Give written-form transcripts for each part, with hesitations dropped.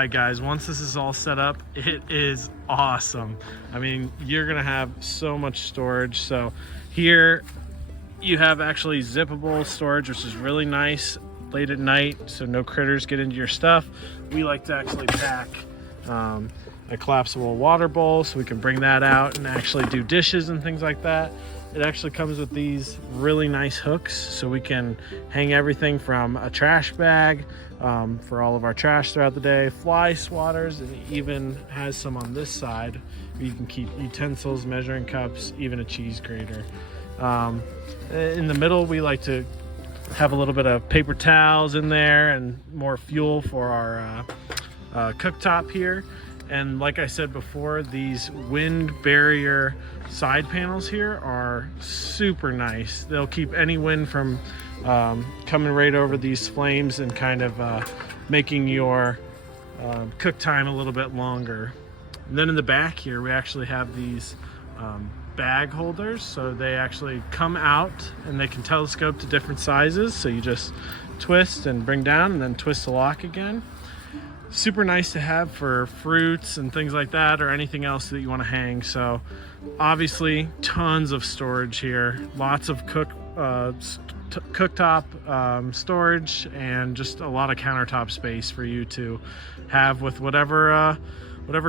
right, guys, once this is all set up, it is awesome. I mean, you're gonna have so much storage. So here you have actually zippable storage, which is really nice late at night, so no critters get into your stuff. We like to actually pack a collapsible water bowl so we can bring that out and actually do dishes and things like that. It actually comes with these really nice hooks, so we can hang everything from a trash bag for all of our trash throughout the day, fly swatters, and it even has some on this side where you can keep utensils, measuring cups, even a cheese grater. In the middle, we like to have a little bit of paper towels in there and more fuel for our cooktop here. And like I said before, these wind barrier side panels here are super nice. They'll keep any wind from coming right over these flames and kind of making your cook time a little bit longer. And then in the back here, we actually have these bag holders. So they actually come out and they can telescope to different sizes. So you just twist and bring down and then twist the lock again. Super nice to have for fruits and things like that, or anything else that you want to hang. So obviously tons of storage here, lots of cooktop storage, and just a lot of countertop space for you to have with whatever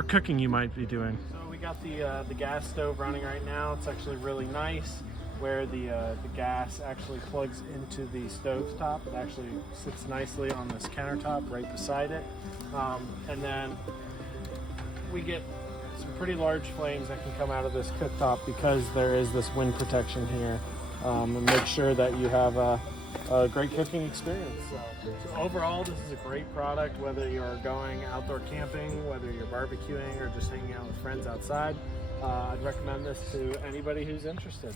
cooking you might be doing. So we got the gas stove running right now. It's actually really nice where the gas actually plugs into the stove top. It actually sits nicely on this countertop right beside it. And then we get some pretty large flames that can come out of this cooktop because there is this wind protection here, and make sure that you have a great cooking experience. So overall, this is a great product, whether you're going outdoor camping, whether you're barbecuing, or just hanging out with friends outside. I'd recommend this to anybody who's interested.